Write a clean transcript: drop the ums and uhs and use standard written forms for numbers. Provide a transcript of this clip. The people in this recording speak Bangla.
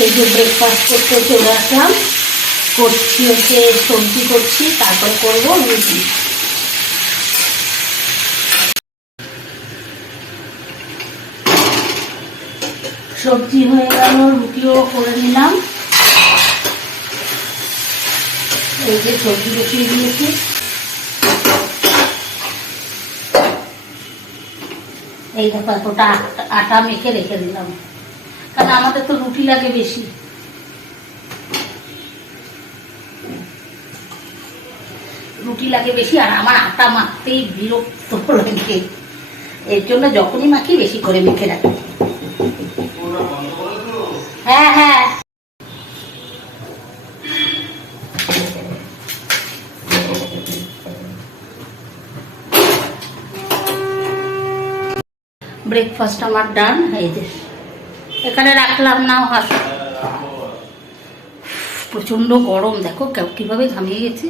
এই যে ব্রেকফাস্ট করতে চলে আসলাম। করছি হচ্ছে সবজি করছি, তারপরে করবো রুটি। সবজি হয়ে গেল, রুটিও করে নিলাম। এই যে সবজি বসিয়ে দিয়েছি। এই দেখো এতটা আটা মেখে রেখে দিলাম, কারণ আমাদের তো রুটি লাগে বেশি। রুটি লাগে বেশি, আর আমার আটা মাখতেই বিরক্ত লাগে। এর জন্য যখনই মাখি বেশি করে মেখে রাখি। হ্যাঁ হ্যাঁ, ব্রেকফাস্ট আমার ডান। এই যে এখানে রাখলাম, নাও হাত। প্রচন্ড গরম, দেখো কিভাবে ঘামিয়ে গেছে।